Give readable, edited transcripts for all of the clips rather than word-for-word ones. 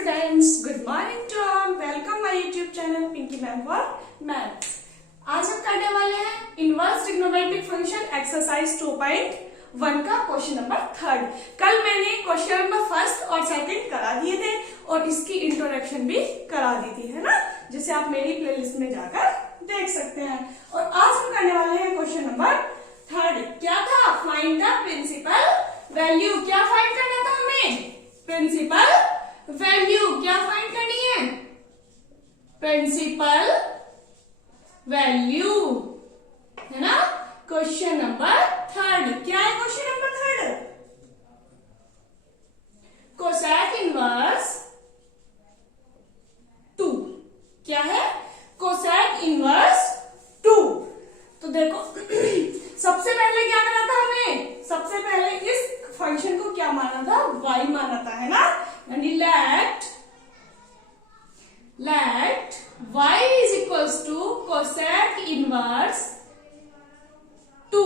Students, good morning to all. Welcome my YouTube channel Pinky ma'am for maths. आज हम करने वाले हैं इनवर्स ट्रिग्नोमेट्रिक फंक्शन एक्सरसाइज 2.1 का क्वेश्चन नंबर 3। कल मैंने क्वेश्चन नंबर फर्स्ट और सेकंड करा दिए थे और इसकी इंट्रोडक्शन भी करा दी थी, है ना, जिसे आप मेरी प्लेलिस्ट में जाकर देख सकते हैं। और आज हम करने वाले हैं क्वेश्चन नंबर 3। क्या था? Find the principal value. क्या फाइंड करना था हमें? Principal value. क्या फाइंड करनी है? प्रिंसिपल वैल्यू, है ना। Question number 3। क्या है क्वेश्चन नंबर 3? Cosec inverse 2। क्या है? Cosec inverse 2। तो देखो सबसे पहले क्या करना था हमें? सबसे पहले इस फंक्शन को क्या माना था? y माना था, है ना। यानी let y is equals to cosec inverse 2।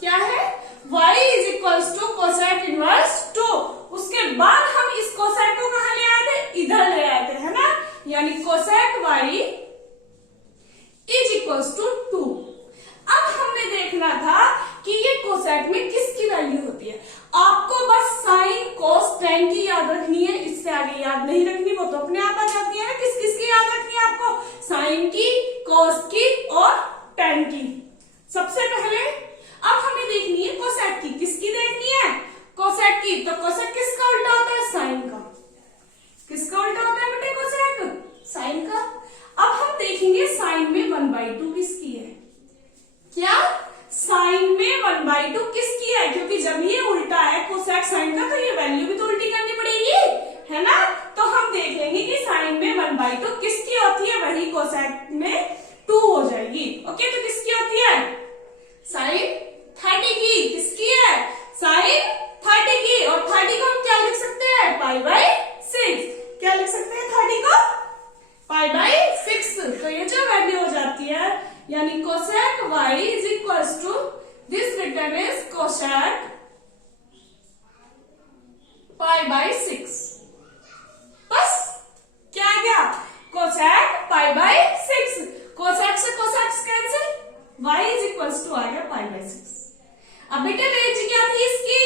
क्या है? y is equals to cosec inverse 2। उसके बाद हम इस कोसेक को कहां ले आए थे? इधर ले आए थे, है ना। यानी cosec y is equals to 2। अब हमने देखना था कि ये कोसेक में किसकी वैल्यू होती है। आपको बस साइन कोस टेन की याद रखनी है, इससे आगे याद नहीं रखनी, वो तो अपने आप आ जाती है ना। किस किस की याद रखनी है आपको? साइन की, कोस की और टेन की। सबसे पहले अब हमें देखनी है कोसेक की। किसकी देखनी है? कोसेक की। तो कोसेक किसका उल्टा होता है? साइन का। किसका उल्टा होता है बेटे? कोसेक साइन का। अब हम देखेंगे साइन में 1/2 किसकी है। क्या? साइन में 1/2 किसकी है? क्योंकि जब ये उल्टा है कोसेक साइन का, तो ये वैल्यू भी तो उल्टी करनी पड़ेगी, है ना। तो हम देख लेंगे कि साइन में 1/2 किसकी होती है, वही कोसेक में 2 हो जाएगी। ओके, तो किसकी होती है? साइन 30 की। किसकी है? साइन 30 की। और 30 को हम क्या लिख सकते हैं? π/6। क्या लिख सकते हैं 30 को? π/6। तो ये जो वैल्यू हो जाती है, यानी cosec y is equals to this return is cosec π/6। बस क्या आ गया? कोसेक π/6। कोसेक से cosec cancel, y is equals to आ गया π/6। अब बेटे रेंज क्या थी इसकी?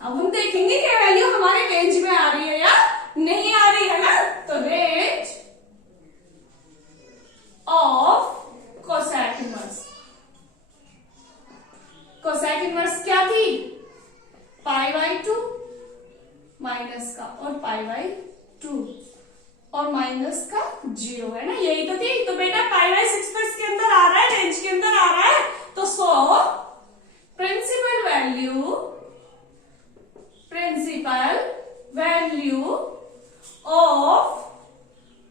अब हम देखेंगे कि वैल्यू हमारे रेंज में आ रही है या नहीं आ रही, है ना। तो range of cosec inverse. Cosec inverse क्या थी? π/2 माइनस का और π/2 और माइनस का 0, है ना। यही तो थी। तो बेटा π/6 पर इसके अंदर आ रहा है, रेंज के अंदर आ रहा है। तो so principal value of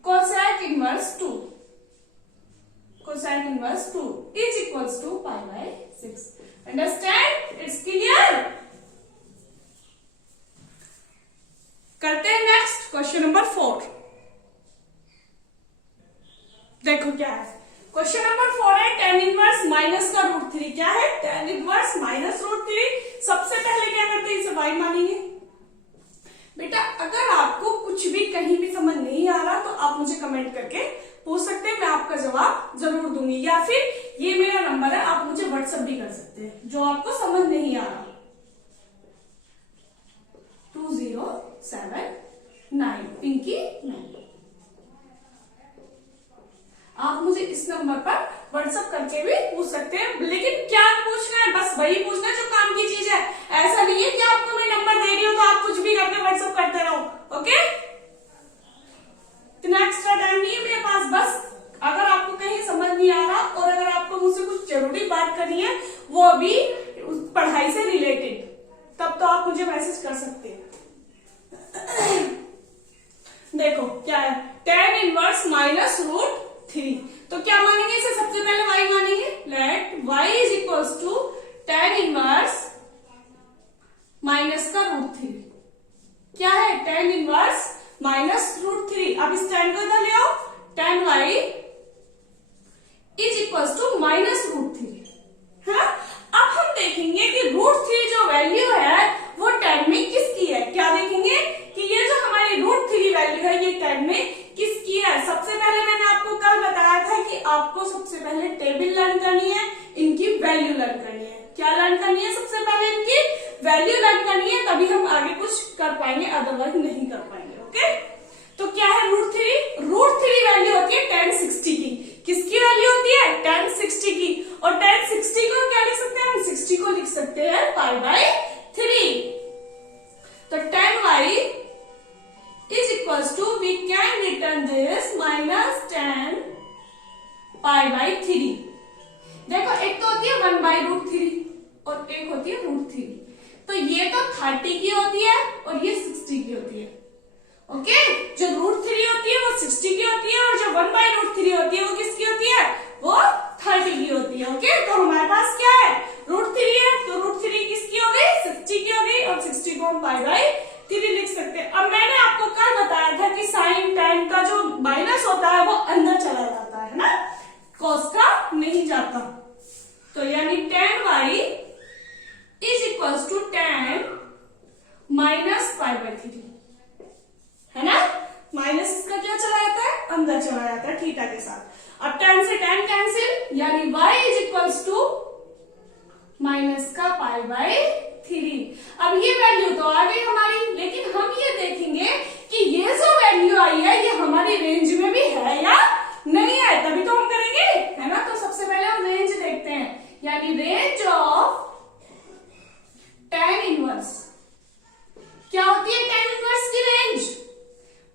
cosec inverse 2 cosine inverse 2 is equals to π/6. Understand? It's clear? करते हैं नेक्स्ट क्वेश्चन नंबर 4। देखो क्या है क्वेश्चन नंबर 4 है tan इनवर्स माइनस का √3। क्या है? tan inverse minus √3। सबसे पहले क्या करते हैं? इसे y मानेंगे। बेटा अगर आपको कुछ भी कहीं भी समझ नहीं आ रहा तो आप मुझे कमेंट करके पूछ सकते हैं, मैं आपका जवाब जरूर दूंगी। या फिर ये मेरा नंबर है, आप मुझे व्हाट्सएप भी कर सकते हैं जो आपको समझ नहीं आ रहा। 2079 पिंकी 9। आप मुझे इस नंबर पर व्हाट्सएप करके भी पूछ सकते हैं। लेकिन क्या पूछना है? बस वही पूछना जो काम की चीज है। ऐसा नहीं है कि आपको मैं नंबर दे रही हूँ तो आप कुछ भी करके व्हाट्सएप करते रहो। ओके, इतना एक्स्ट्रा टाइम नहीं है मेरे पास। बस अगर आपको कहीं समझ नहीं आ रहा और अगर आपको मुझसे कुछ जरूरी बात करनी है, वो भी पढ़ाई से रिलेटेड, तब तो आप मुझे मैसेज कर सकते हैं। देखो क्या है? tan inverse minus √3। तो क्या मानेंगे इसे? सबसे पहले y मानेंगे। Let y is equals to tan inverse minus का √3। क्या है? tan inverse minus √3। अब इस tan को इधर ले आओ। tan y is equals to minus √3, है। अब हम देखेंगे कि √3 जो वैल्यू है वो tan में किसकी है। क्या देखेंगे कि ये जो हमारी √3 करनी है तभी हम आगे कुछ कर पाएंगे, अदरवाइज नहीं कर पाएंगे। ओके, तो क्या है √3? √3 वैल्यू होती है tan 60 की। किसकी वैल्यू होती है? tan 60 की। और tan 60 को क्या लिख सकते हैं हम? 60 को लिख सकते हैं π/3। तो tan y is equals to, we can return this minus tan π/3। देखो एक तो होती है 1/√3 और एक होती है √3। तो ये तो 30 की होती है और ये 60 की होती है। ओके, जो √3 होती है वो 60 की होती है और जो 1/√3 होती है वो किसकी होती है? वो 30 की होती है। ओके, तो हमारे पास क्या है? √3 है, तो √3 किसकी हो गई? 60 की हो गई और 60 को हम π/3 लिख सकते हैं। अब मैंने आपको कल बताया था कि साइन tan का जो माइनस होता है वो अंदर चला जाता है ना, cos का नहीं जाता। तो यानी tan y is equals to tan minus π/3, है ना। माइनस का क्या चला जाता है? अंदर चला जाता है थीटा के साथ। अब tan से tan कैंसिल, यानी y is equals to minus का π/3। अब ये वैल्यू तो आ गई हमारी, लेकिन हम ये देखेंगे कि ये जो वैल्यू आई है ये हमारी रेंज में भी है या नहीं है, तभी तो हम करेंगे, है ना। तो सबसे पहले हम रेंज देखते हैं, यानी रेंज ऑफ tan इनवर्स। क्या होती है tan इनवर्स की रेंज?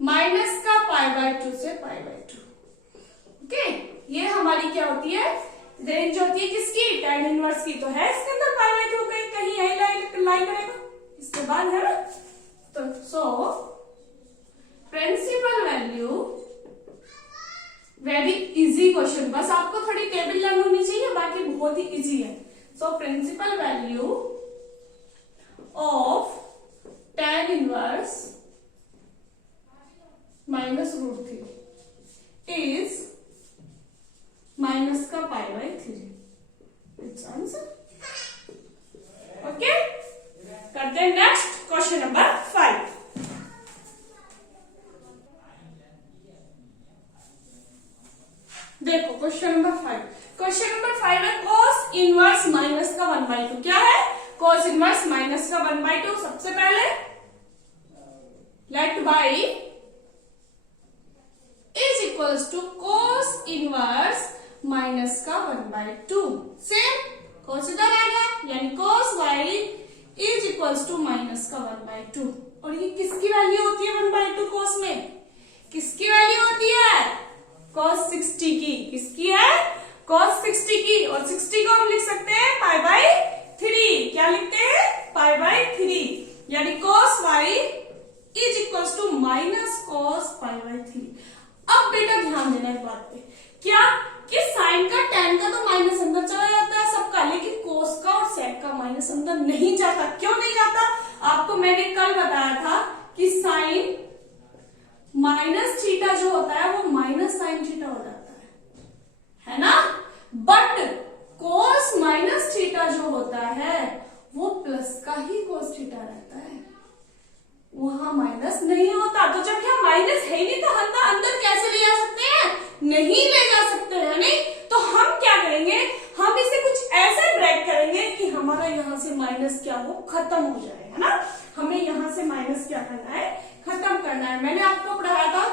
माइनस का π/2 से π/2। ओके, ये हमारी क्या होती है? रेंज होती है किसकी? tan इनवर्स की। तो है इसके अंदर π/2, कहीं यही लाइन रहेगा इसके बाद, है ना। तो so principal value, very easy question, बस आपको थोड़ी टेबल लर्न होनी चाहिए, बाकी बहुत ही इजी है। So principal value of tan inverse minus √3 is minus का π/3। It's answer. ओके, करते हैं नेक्स्ट क्वेश्चन नंबर 5। देखो क्वेश्चन नंबर 5। क्वेश्चन नंबर 5 है cos इनवर्स माइनस का 1/2। क्या है? cos इनवर्स माइनस का 1/2। सबसे पहले let y is equals to cos inverse minus का 1/2। सेम cos इधर आएगा, यानी cos y is equals to minus का 1/2। और ये किसकी वैल्यू होती है 1/2 cos में? किसकी वैल्यू होती है? cos 60 की। किसकी है? cos 60 की। और 60 को हम लिख सकते हैं π/3। क्या लिखते हैं? π/3, यानी cos y is equals to minus cos π/3। अब बेटा ध्यान देना इस बात पे, क्या कि साइन का tan का तो माइनस अंदर चला जाता है सबका, लेकिन cos का और sec का माइनस अंदर नहीं जाता। क्यों नहीं जाता? आपको मैंने कल बताया था कि साइन माइनस थीटा जो होता है वो माइनस साइन थीटा हो जाता है ना। बट cos माइनस थीटा जो होता है वो प्लस का ही cos थीटा रहता है, वहां माइनस नहीं होता। तो जब यहाँ माइनस है नहीं तो हम अंदर कैसे ले जा सकते हैं? नहीं ले जा सकते हैं, नहीं। तो हम क्या करेंगे? हम इसे कुछ ऐसे ब्रेक करेंगे कि हमारा यहाँ से माइनस क्या हो, खत्म हो जाए, है ना। हमें यहाँ से माइनस क्या करना है? खत्म करना है। मैंने आपको पढ़ाया था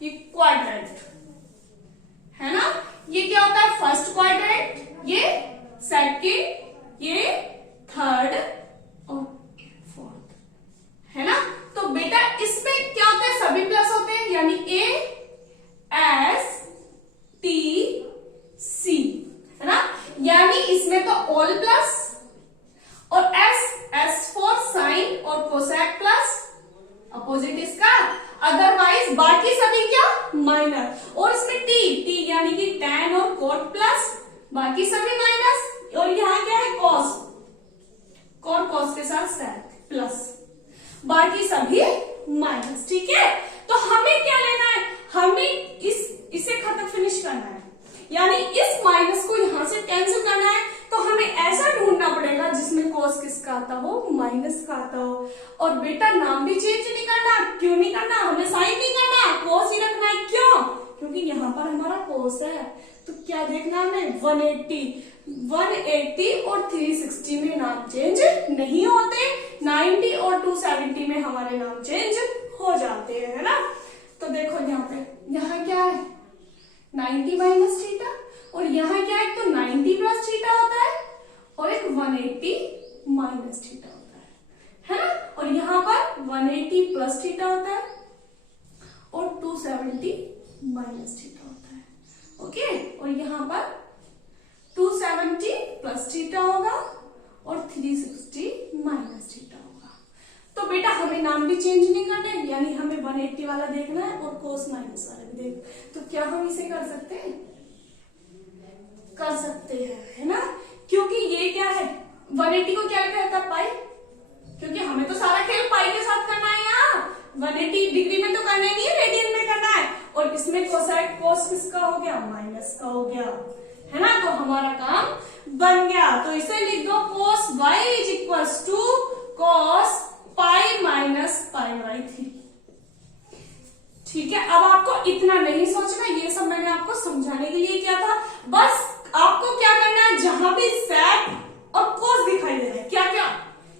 ये क्वाड्रेंट, है ना। ये क्या होता है? फर्स्ट क्वाड्रेंट, ये सेकंड, ये थर्ड और फोर्थ, है ना। तो बेटा इसमें क्या होता है? सभी प्लस होते हैं, यानी A-S-T-C, है ना। यानी इसमें तो ऑल प्लस और S फॉर साइन और कोसेक प्लस, अपोजिट इसका। अदरवाइज बाकी सभी क्या? माइनस। और इसमें T यानी कि tan और cot प्लस, बाकी सभी माइनस। और यहाँ क्या है? cos, cot cos के साथ sec प्लस, बाकी सभी माइनस। ठीक है, तो हमें क्या लेना है? हमें इसे खत्म फिनिश करना है, यानी इस माइनस को यहां से कैंसिल करना है। तो हमें ऐसा ढूंढना पड़ेगा जिसमें cos किसका आता हो? माइनस का आता हो। और बेटा नाम भी चेंज नहीं करना। क्यों नहीं करना? हमें साइन नहीं करना, cos ही रखना है। क्यों? क्योंकि यहाँ पर हमारा कोस है। तो क्या देखना है हमें, 180 और 360 में नाम चेंज नहीं होते, 90 और 270 में हमारे नाम चेंज हो जाते हैं, है ना। तो देखो यहाँ पे, यहाँ क्या है 90 माइनस थीटा, और यहाँ क्या है, एक तो 90 प्लस थीटा होता है और एक 180 माइनस थीटा होता है ना। और यहाँ पर 180 प्लस थीटा होता है और 270 माइनस थीटा होता है, ओके। और यहाँ पर 270 प्लस थीटा होगा और 360 माइनस थीटा होगा। तो बेटा हमें नाम भी चेंज नहीं करना है, यानी हमें 180 वाला देखना है और कोस माइनस वाला भी देखना है। तो क्या हम इसे कर सकते हैं, कर सकते हैं, है ना। क्योंकि ये क्या है, 180 को क्या लिखा था, पाई, क्योंकि हमें तो सारा खेल पाई के साथ करना है। यहाँ 180 डिग्री में तो करना नहीं है, रेडियन में करना है। और इसमें कोसाइड कोस किसका हो गया, माइनस का हो गया, है ना। तो हमारा काम बन गया। तो इसे लिख दो, cos y is equals to cos pi minus pi by 3। ठीक है, अब आपको इतना नहीं सोचना, ये सब मैंने आपको समझाने के लिए किया था। बस आपको क्या करना है, जहां भी सेक और कोस दिखाई दे रहा है, क्या क्या,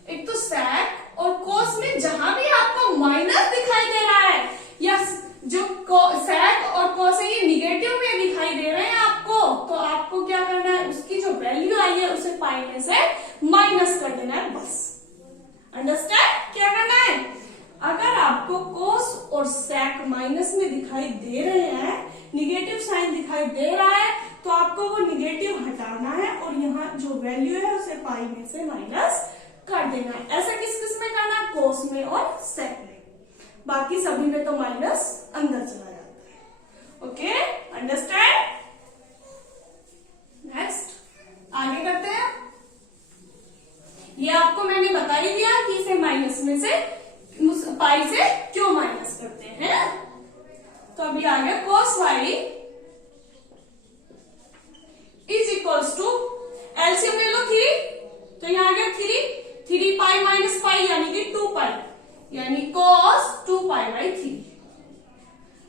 एक तो सेक और कोस में जहां भी आपको माइनस दिखाई दे रहा है, या जो सेक और कोस है ये निगेटिव में दिखाई दे रहे हैं आपको, तो आपको क्या करना है, उसकी जो वैल्यू आई है उसे पाई में से माइनस कर देना है, बस। अंडरस्टैंड, क्या करना है, अगर आपको कोस और सेक माइनस में दिखाई दे रहे हैं, निगेटिव साइन दिखाई दे रहा है, तो आपको वो निगेटिव हटाना है और यहाँ जो वैल्यू है उसे पाई में से माइनस कर देना है। ऐसा किस किस में करना है, कोस में और सेक में, बाकी सभी में तो माइनस अंदर चला जाता है, ओके। अंडरस्टैंड, नेक्स्ट आगे करते हैं। ये आपको मैंने बता ही दिया कि इसे माइनस में से पाई से क्यों माइनस करते हैं। तो अभी आ गया cos y is equals to, LCM ले लो 3, तो यहाँ आ गया 3 पाई माइनस पाई यानी कि 2 पाई, यानी कोस 2 पाई बाई 3।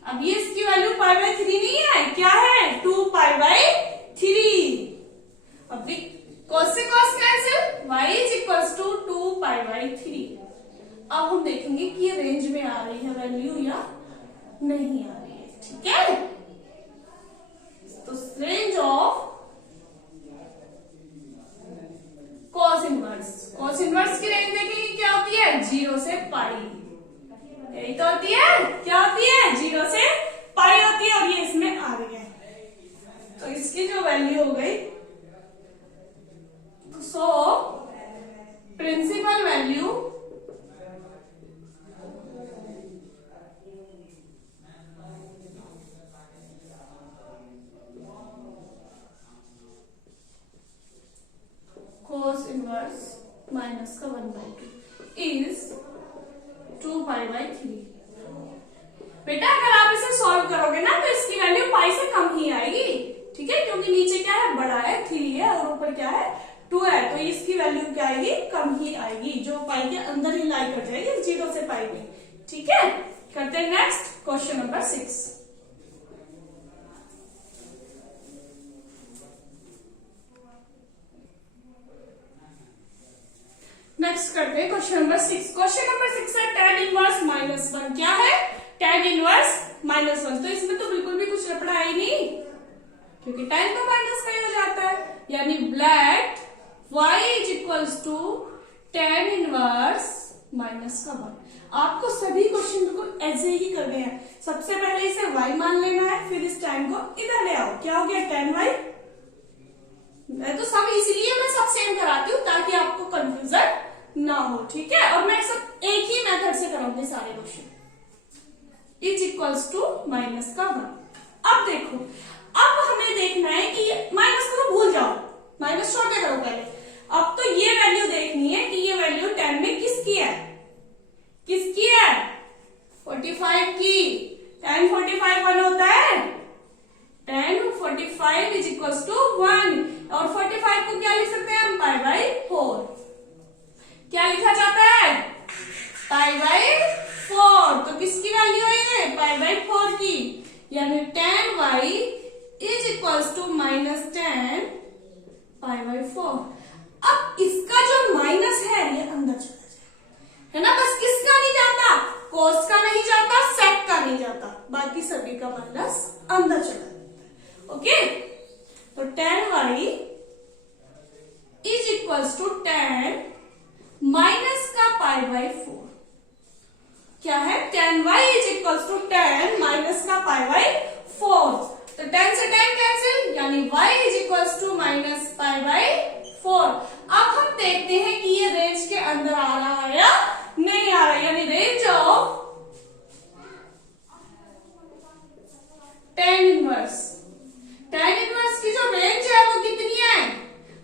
अब ये इसकी वैल्यू पाई बाई 3 नहीं है, क्या है, 2 पाई बाई 3। अब कोस से cos cancel, y is equals to 2 pi by 3। अब हम देखेंगे कि ये रेंज में आ रही है वैल्यू या नहीं आ रही है, ठीक है। तो रेंज ऑफ कॉस इनवर्स की रेंज देखेंगे क्या होती है, 0 से पाई, यही तो होती है, क्या होती है, 0 से पाई होती है, और ये इसमें आ रही है। तो इसकी जो वैल्यू हो गई, so principal value cos inverse minus का 1/2 इज 2 पाई बाई 3। बेटा अगर आप इसे सॉल्व करोगे ना तो इसकी वैल्यू पाई से कम ही आएगी, ठीक है, क्योंकि नीचे क्या है, बड़ा है 3 है और ऊपर क्या है 2 है, तो इसकी वैल्यू क्या आएगी, कम ही आएगी, जो पाई के अंदर ही लाई कर जाएगी 0 से पाई में, ठीक है। करते हैं नेक्स्ट क्वेश्चन नंबर 6। नेक्स्ट करते हैं क्वेश्चन नंबर 6। क्वेश्चन नंबर 6 है tan इनवर्स -1। क्या है, tan इनवर्स -1। तो इसमें तो बिल्कुल भी कुछ लफड़ा है ही नहीं, क्योंकि tan तो माइनस का ही हो जाता है, यानी ब्लैक y is equals to tan inverse -1। आपको सभी क्वेश्चन बिल्कुल ऐसे ही करने हैं। सबसे पहले इसे y मान लेना है, फिर इस tan को इधर ले आओ, क्या हो गया tan y। मैं तो सब इसीलिए मैं सब सेम कराती हूँ ताकि आपको कंफ्यूजन ना हो, ठीक है। और मैं सब एक ही मेथड से कराऊंगी सारे क्वेश्चन। Is equals to -1। अब देखो, अब हमें देखना है कि माइनस को तो भूल जाओ, माइनस छोड़ के करो पहले। अब तो ये वैल्यू देखनी है कि ये वैल्यू 10 में किसकी है, किसकी है, 45 की। tan 45 1 होता है, tan 45 इज इक्वल्स टू 1, और 45 को क्या लिख सकते हैं हम, पाई बाई 4। क्या लिखा जाता है, पाई बाई 4। तो किसकी वैल्यू है ये, पाई बाई 4 की, यानी tan y is equals to minus 10 pi by 4। अब इसका जो माइनस है ये अंदर चला जाए, है ना। बस किसका नहीं जाता, कोस का नहीं जाता, सेक का नहीं जाता, बाकी सभी का माइनस अंदर चला जाता है। ओके, तो 10y is equals to 10 minus का पाई बाई 4। क्या है, 10y is equals to 10 minus का पाई बाई 4। तो 10 से 10 कैंसिल, यानी y is equals to minus pi by 4। अब हम देखते हैं कि ये रेंज के अंदर आ रहा है या नहीं आ रहा है, यानी range of tan inverse. tan inverse की जो रेंज है वो कितनी है,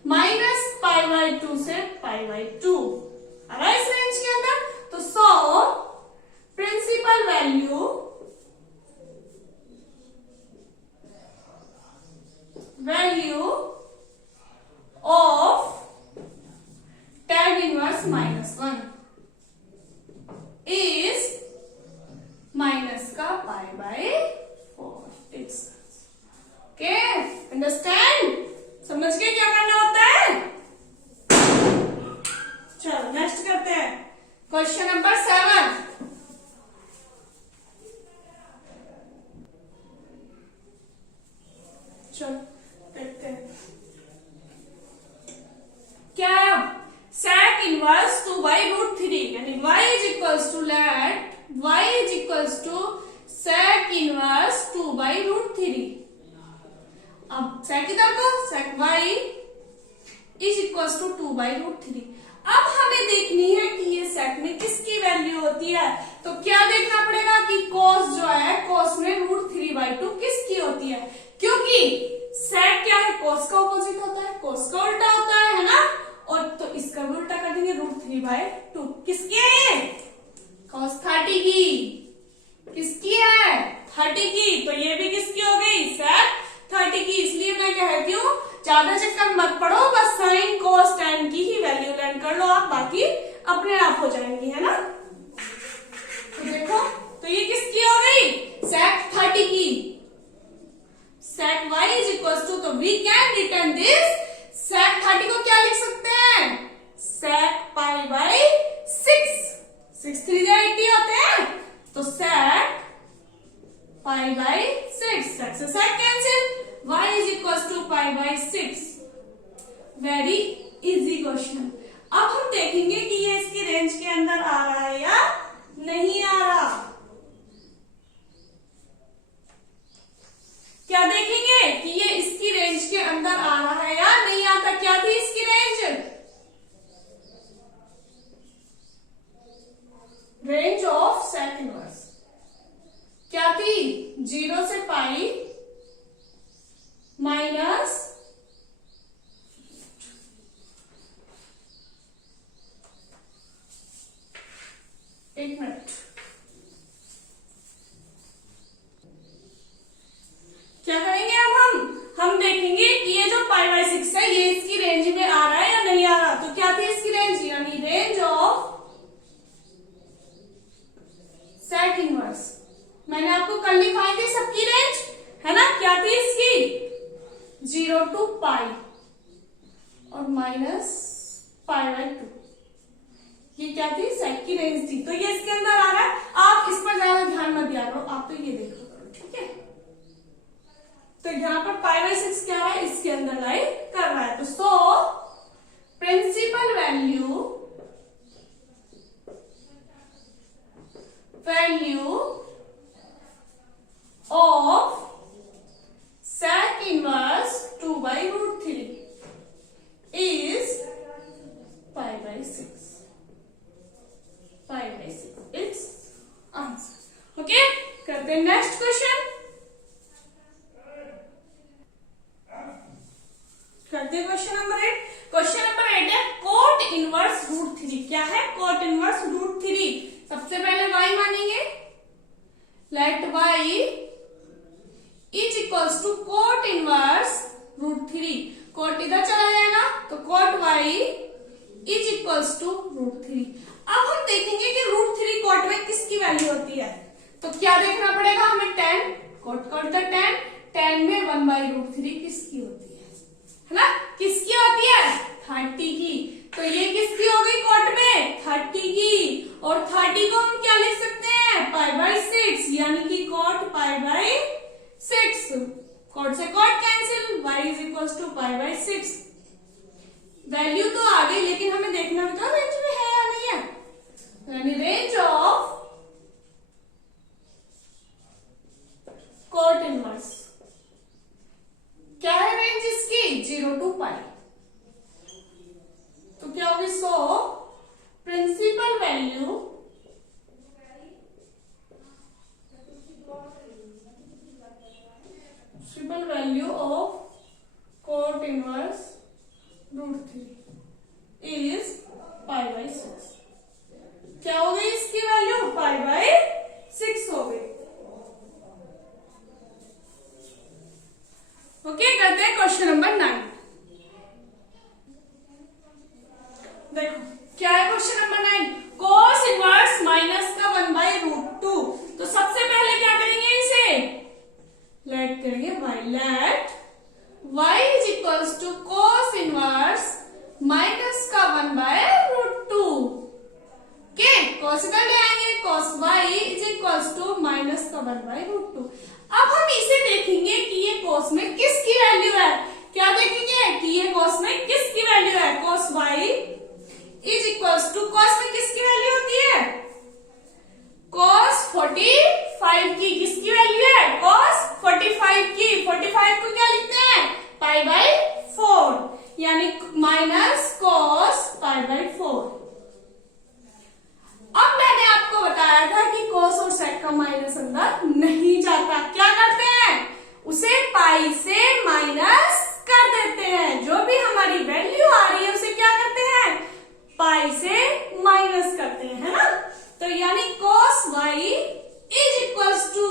माइनस पाई बाई 2 से पाई बाई 2 आ रहा है इस रेंज के अंदर। तो so principal value of tan inverse minus 1 is minus का pi by 4। It's okay, understand, समझ के क्या करना होता है। चलो नेक्स्ट करते हैं, क्वेश्चन नंबर 7। चलो देखते हैं क्या है। sec इनवर्स 2 बाई रूट 3, यानी y is equals to let y is equals to sec inverse 2 by root 3। अब sec इधर को, sec y is equals to 2 by root 3। अब हमें देखनी है कि ये sec में किसकी वैल्यू होती है। तो क्या देखना पड़ेगा कि cos जो है, cos में रूट 3 बाई 2 किसकी होती है, क्योंकि sec क्या है, cos का ऑपोजिट होता है, cos का उल्टा होता है ना। और तो इसका भी उल्टा कर देंगे, रूट 3 बाई 2 किसकी है, cos 30 की। किसकी है, 30 की। तो ये भी किसकी हो गई, sec 30 की। इसलिए मैं कहती हूँ ज्यादा चक्कर मत पड़ो, बस साइन cos tan की ही वैल्यू लर्न कर लो आप, बाकी अपने आप हो जाएंगी, है ना। तो देखो, तो ये किसकी हो गई, sec 30 की। sec y is equal to, तो we can return this sec 30 को क्या लिख सकते हैं, sec पाई बाई 6। 6 3 जा 80 होते हैं, तो sec पाई बाई 6, sec से sec cancel, y is equal to pi by 6। Very easy question. अब हम देखेंगे कि ये इसकी रेंज के अंदर आ रहा है या नहीं आ रहा। क्या देखेंगे कि ये इसकी रेंज के अंदर आ रहा है या नहीं आता। क्या थी इसकी range, range of sec inverse क्या थी, 0 से पाई माइनस एक मिनट, क्या करेंगे अब हम देखेंगे कि ये जो पाई बाई 6 है ये इसकी रेंज में आ रहा है या नहीं आ रहा। तो क्या थी इसकी रेंज, यानी रेंज ऑफ sec इनवर्स, मैंने आपको कल लिखवाई थी सबकी रेंज, है ना। क्या थी इसकी, 0 टू पाई और माइनस पाई बाई 2। ये क्या थी, sec की रेंज थी। तो ये इसके अंदर आ रहा है, आप इस पर ज्यादा ध्यान मत दिया करो, आप तो ये देखो करो, ठीक है। तो यहाँ पर पाई बाई 6 क्या है, इसके अंदर लाई कर रहा है। तो so principal value of sec inverse 2 by root 3 is pi by 6। Pi by 6 it's answer. Okay, करते हैं नेक्स्ट क्वेश्चन। करते हैं क्वेश्चन नंबर 8। क्वेश्चन नंबर 8 है कोट इनवर्स रूट 3। क्या है, कोट इनवर्स रूट 3। सबसे पहले y मानेंगे, let y is equals to cot inverse root 3। Cot इधर चला जाएगा, तो cot y is equals to root 3। अब हम देखेंगे कि रूट 3 कोट में किसकी वैल्यू होती है। तो क्या देखना पड़ेगा हमें, tan, कोट कोट का tan और 30 को हम क्या लिख सकते हैं, पाई बाई 6, यानी कि कॉट पाई बाई 6। कॉट से cot cancel, y is equal to pi by 6। Value तो आ गई, लेकिन हमें देखना भी तो रेंज में है या नहीं है, यानी रेंज ऑफ कॉट इनवर्स क्या है, रेंज इसकी 0 to पाई। तो क्या होगी, so principal value of cot inverse √3 is pi by 6। क्या हो गई इसकी वैल्यू, पाई बाई 6 हो गई। ओके, करते हैं क्वेश्चन नंबर 9। देखो क्या है question number 9, cos inverse minus का 1/√2। तो सबसे पहले क्या करेंगे, इसे लेट करेंगे y, let y is equals to cos inverse minus का 1/√2 के कॉसिकल ले आएंगे, cos y is equals to minus का 1/√2। अब हम इसे देखेंगे कि ये cos में किसकी वैल्यू है, क्या देखेंगे कि ये cos में किसकी वैल्यू है, cos y is equals to, cos में किसकी वैल्यू होती है, cos 45 की, किसकी वैल्यू है, cos 45 की। 45 को क्या लिखते हैं, पाई बाई 4, यानी माइनस cos पाई बाई 4। अब मैंने आपको बताया था कि cos और sec का माइनस अंदर नहीं जाता, क्या करते हैं, उसे पाई से माइनस कर देते हैं। जो भी हमारी वैल्यू आ रही है उसे क्या करते हैं, पाई से माइनस करते हैं, है ना। तो यानी cos y is equals to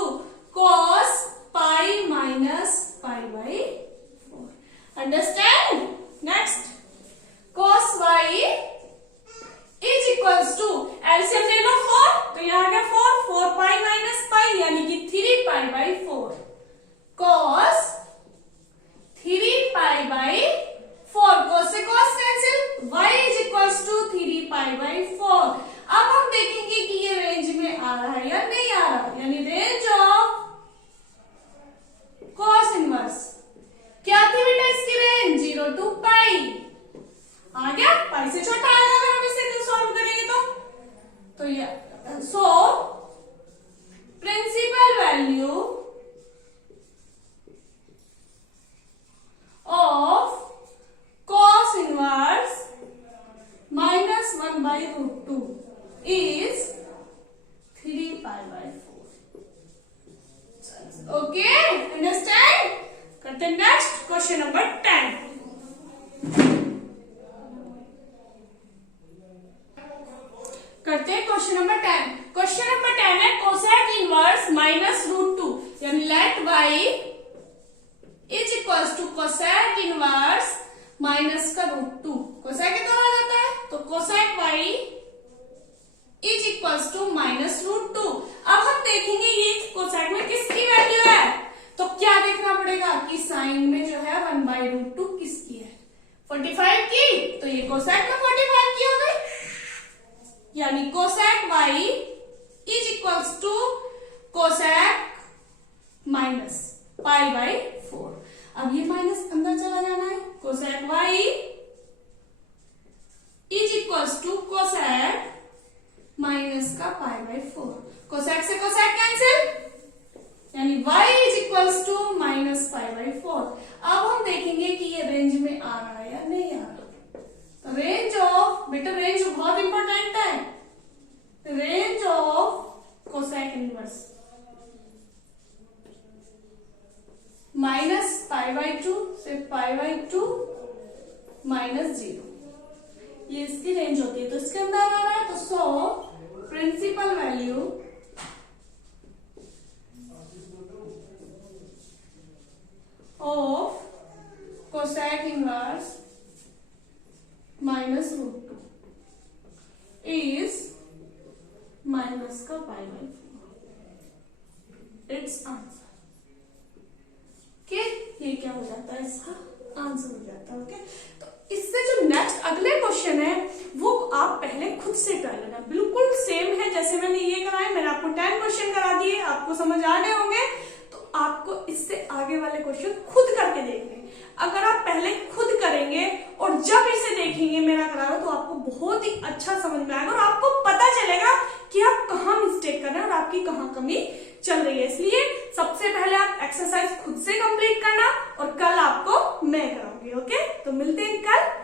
cos pi minus pi by 4। Understand. Next, cos y is equals to, LCM ले लो 4, तो यहाँ आ गया 4 पाई माइनस पाई, यानी कि 3 pi by 4। cos 3 pi by 4, cos से cos cancel, y is equals to 3 pi by 4। अब हम देखेंगे कि ये रेंज में आ रहा है या नहीं आ रहा, यानी रेंज ऑफ cos इनवर्स क्या थी बेटा इसकी रेंज, 0 to पाई। आ गया, पाई से छोटा आएगा अगर हम इसे सॉल्व करेंगे तो ये, so principal value of cos inverse minus 1/√2 is 3 pi by 4। Okay, understand. करते हैं नेक्स्ट क्वेश्चन नंबर 10। करते हैं क्वेश्चन नंबर 10। क्वेश्चन नंबर 10 है कोसेक इनवर्स माइनस √2, यानी let y is equals to cosec inverse minus का √2। कोसेक कितना आ जाता है, तो cosec y is equals to minus √2। अब हम देखेंगे ये कोसेक में किसकी वैल्यू है, तो क्या देखना पड़ेगा कि साइन में जो है 1/√2 किसकी है, 45 की। तो ये कोसेक में 45 की हो गई, यानी cosec y is equals to cosec minus pi by 4। अब ये माइनस अंदर चला जाना है, cosec y is equals to cosec minus का पाई बाई 4। कोसेक से कोसेक कैंसिल, यानी y is equals to minus pi by 4। अब हम देखेंगे कि ये रेंज में आ रहा है या नहीं आ रहा। तो रेंज ऑफ, बेटा रेंज बहुत इंपॉर्टेंट है, range of cosec inverse minus pi by 2 से पाई बाई 2 माइनस 0, ये इसकी रेंज होती है। तो इसके अंदर आ रहा है, तो so principal value of cosec inverse minus √2 is minus का pi by 4। It's answer. Okay, ये क्या हो जाता है, इसका आंसर हो जाता है। ओके, तो इससे जो नेक्स्ट अगले क्वेश्चन है वो आप पहले खुद से कर लेना, बिल्कुल सेम है आपको 10 क्वेश्चन करा दिए, आपको समझ आ गए होंगे। तो आपको इससे आगे वाले क्वेश्चन खुद करके देखने। अगर आप पहले खुद करेंगे और जब इसे देखेंगे मेरा करा रहा, तो आपको बहुत ही अच्छा समझ में आएगा और आपको पता चलेगा कि आप कहाँ मिस्टेक कर रहे हैं और आपकी कहाँ कमी चल रही है। इसलिए सबसे पहले आप एक्सरसाइज खुद से कंप्लीट करना और कल आपको मैं कराऊंगी। ओके, तो मिलते हैं कल।